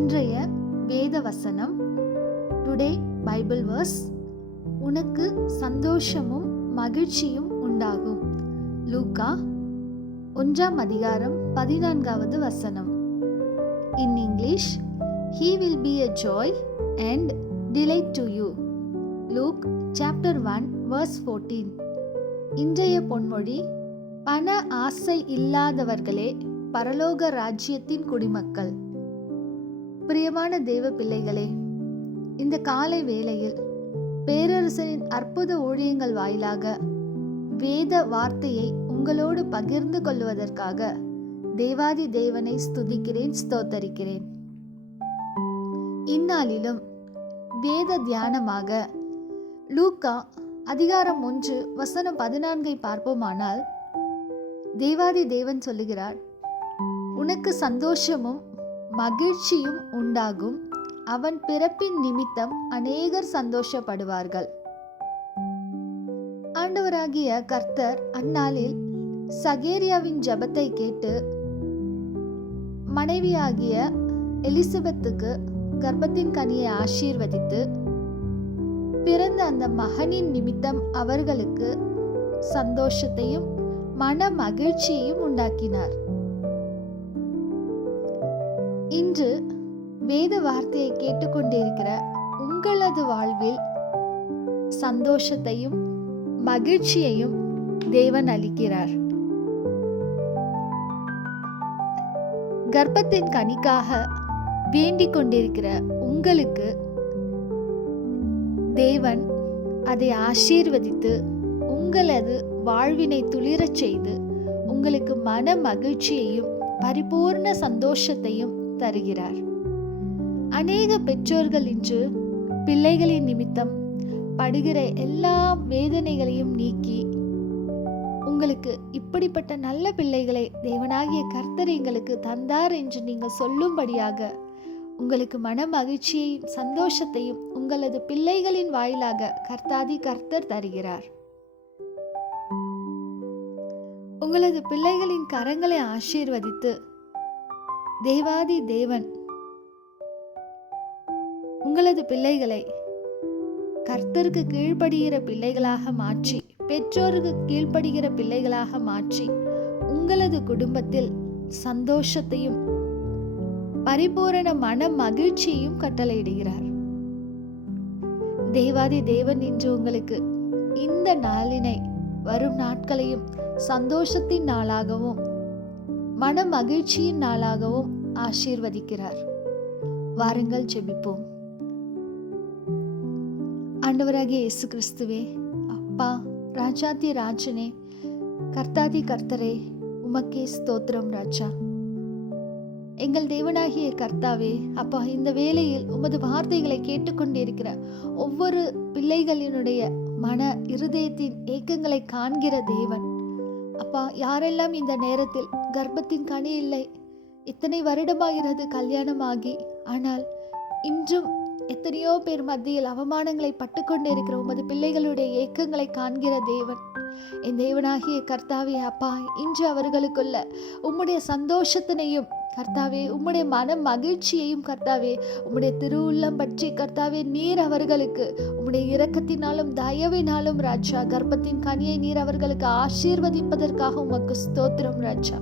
இன்றைய வேத வசனம், டுடே பைபிள் வேர்ஸ், உனக்கு சந்தோஷமும் மகிழ்ச்சியும் உண்டாகும். லூக்கா 1 வசனம். In English, he will be a joy and delight to you. Luke chapter 1 verse 14. இன்றைய பொன்மொழி, பண ஆசை இல்லாதவர்களே பரலோக ராஜ்யத்தின் குடிமக்கள். பிரியமான தேவ பிள்ளைகளே, இந்த காலை வேளையில் பேரரசரின் அற்புத ஊழியங்கள் வாயிலாக வேத வார்த்தையை உங்களோடு பகிர்ந்து கொள்வதற்காக தேவாதி தேவனை ஸ்துதிக்கிறேன், ஸ்தோத்தரிக்கிறேன். இந்நாளிலும் வேத தியானமாக லூக்கா அதிகாரம் 1 வசனம் 14 பார்ப்போமானால், தேவாதி தேவன் சொல்லுகிறார், உனக்கு சந்தோஷமும் மகிழ்ச்சியும் உண்டாகும், அவன் பிறப்பின் நிமித்தம் அநேகர் சந்தோஷப்படுவார்கள். ஆண்டவராகிய கர்த்தர் அந்நாளில் சகேரியாவின் ஜெபத்தை கேட்டு மனைவியாகிய எலிசபெத்துக்கு கர்ப்பத்தின் கனியை ஆசீர்வதித்து பிறந்த அந்த மகனின் நிமித்தம் அவர்களுக்கு சந்தோஷத்தையும் மன மகிழ்ச்சியையும் உண்டாக்கினார். இன்று வேத வார்த்தையை கேட்டுக்கொண்டிருக்கிற உங்களது வாழ்வில் சந்தோஷத்தையும் மகிழ்ச்சியையும் தேவன் அளிக்கிறார். கர்ப்பத்தின் கனிக்காக வேண்டிக் கொண்டிருக்கிற உங்களுக்கு தேவன் அதை ஆசீர்வதித்து உங்களது வாழ்வினை துளிரச் செய்து உங்களுக்கு மன மகிழ்ச்சியையும் பரிபூர்ண சந்தோஷத்தையும் தருகிறார். அநேக பெற்றோர்கள் இன்று பிள்ளைகளின் நிமித்தம் படுகிற எல்லா வேதனைகளையும் நீக்கி, உங்களுக்கு இப்படிப்பட்ட நல்ல பிள்ளைகளை தேவனாகிய கர்த்தர் எங்களுக்கு தந்தார் என்று நீங்கள் சொல்லும்படியாக உங்களுக்கு மன மகிழ்ச்சியையும் சந்தோஷத்தையும் உங்களது பிள்ளைகளின் வாயிலாக கர்த்தாதி கர்த்தர் தருகிறார். உங்களது பிள்ளைகளின் கரங்களை ஆசீர்வதித்து தேவாதி தேவன் உங்களது பிள்ளைகளை கர்த்தருக்கு கீழ்ப்படுகிற பிள்ளைகளாக மாற்றி, பெற்றோருக்கு கீழ்ப்படுகிற பிள்ளைகளாக மாற்றி, உங்களது குடும்பத்தில் சந்தோஷத்தையும் பரிபூரண மன மகிழ்ச்சியையும் கட்டளையிடுகிறார். தேவாதி தேவன் இன்று உங்களுக்கு இந்த நாளினை, வரும் நாட்களையும் சந்தோஷத்தின் நாளாகவும் மன மகிழ்ச்சியின் நாளாகவும் ஆசீர்வதிக்கிறார். வாருங்கள் ஜெபிப்போம். ஆண்டவராகிய இயேசு கிறிஸ்துவே, அப்பா, ராஜாதி ராஜனே, கர்த்தாதி கர்த்தரே, உமக்கே ஸ்தோத்திரம் ராஜா. எங்கள் தேவனாகிய கர்த்தாவே, அப்பா, இந்த வேளையில் உமது வார்த்தைகளை கேட்டுக்கொண்டிருக்கிற ஒவ்வொரு பிள்ளைகளினுடைய மன இருதயத்தின் ஏக்கங்களை காண்கிற தேவன், அப்பா, யாரெல்லாம் இந்த நேரத்தில் கர்ப்பத்தின் கனி இல்லை, இத்தனை வருடமாகிறது கல்யாணமாகி, ஆனால் இன்றும் எத்தனையோ பேர் மத்தியில் அவமானங்களை பட்டுக்கொண்டு இருக்கிற உமது பிள்ளைகளுடைய ஏக்கங்களை காண்கிற தேவன், என் தேவனாகிய கர்த்தாவே, அப்பா, இன்று அவர்களுக்குள்ள உம்முடைய சந்தோஷத்தினையும் கர்த்தாவே, உம்முடைய மன மகிழ்ச்சியையும் கர்த்தாவே, உம்முடைய திருவுள்ளம் பற்றி கர்த்தாவே, நீர் அவர்களுக்கு உம்முடைய இரக்கத்தினாலும் தயவினாலும் ராஜா கர்ப்பத்தின் கனியை நீர் அவர்களுக்கு ஆசீர்வதிப்பதற்காக உமக்கு ஸ்தோத்திரம் ராஜா.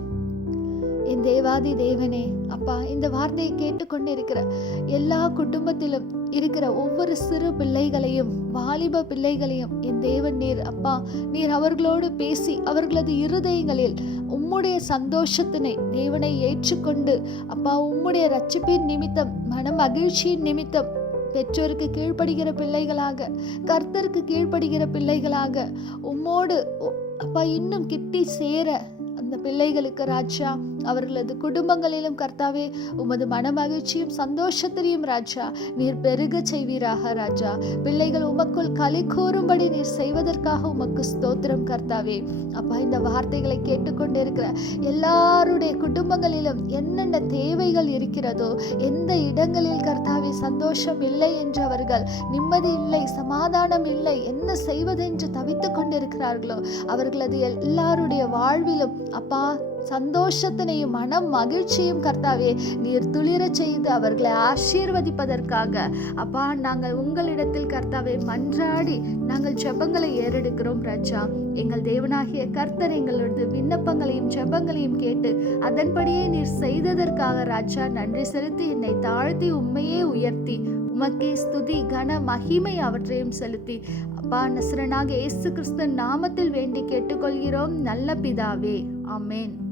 என் தேவாதி தேவனே, அப்பா, இந்த வார்த்தையை கேட்டுக்கொண்டு இருக்கிற எல்லா குடும்பத்திலும் இருக்கிற ஒவ்வொரு சிறு பிள்ளைகளையும், வாலிப பிள்ளைகளையும் என் தேவன் நீர், அப்பா, நீர் அவர்களோடு பேசி அவர்களது இருதயங்களில் உம்முடைய சந்தோஷத்தினை தேவனை ஏற்றுக்கொண்டு, அப்பா, உம்முடைய ரட்சிப்பின் நிமித்தம் மன மகிழ்ச்சியின் நிமித்தம் பெற்றோருக்கு கீழ்ப்படுகிற பிள்ளைகளாக, கர்த்தருக்கு கீழ்ப்படுகிற பிள்ளைகளாக உம்மோடு அப்பா இன்னும் கிட்டி சேர அந்த பிள்ளைகளுக்கு ராஜா, அவர்களது குடும்பங்களிலும் கர்த்தாவே உமது மன மகிழ்ச்சியும் சந்தோஷத்தையும் ராஜா நீர் பெருக செய்வீராக ராஜா. பிள்ளைகள் உமக்குள் களி கூறும்படி நீர் செய்வதற்காக உமக்கு ஸ்தோத்திரம் கர்த்தாவே. அப்பா, இந்த வார்த்தைகளை கேட்டுக்கொண்டிருக்கிற எல்லாருடைய குடும்பங்களிலும் என்னென்ன தேவைகள் இருக்கிறதோ, எந்த இடங்களில் கர்த்தாவே சந்தோஷம் இல்லை என்று அவர்கள், நிம்மதி இல்லை, சமாதானம் இல்லை, என்ன செய்வதென்று தவித்துக் கொண்டிருக்கிறார்களோ அவர்களது எல்லாருடைய வாழ்விலும் அப்பா சந்தோஷத்தினையும் மன மகிழ்ச்சியும் கர்த்தாவே நீர் துளிரச் செய்து அவர்களை ஆசீர்வதிப்பதற்காக அப்பா நாங்கள் உங்களிடத்தில் கர்த்தாவே மன்றாடி நாங்கள் ஜெபங்களை ஏறெடுக்கிறோம் ராஜா. எங்கள் தேவனாகிய கர்த்தர் எங்களது விண்ணப்பங்களையும் ஜெபங்களையும் கேட்டு அதன்படியே நீர் செய்ததற்காக ராஜா நன்றி செலுத்தி என்னை தாழ்த்தி உம்மையே உயர்த்தி உமக்கே ஸ்துதி கன மகிமை அவற்றையும் செலுத்தி அப்பா நசரனாக இயேசு கிறிஸ்து நாமத்தில் வேண்டி கேட்டுக்கொள்கிறோம் நல்ல பிதாவே. ஆமென்.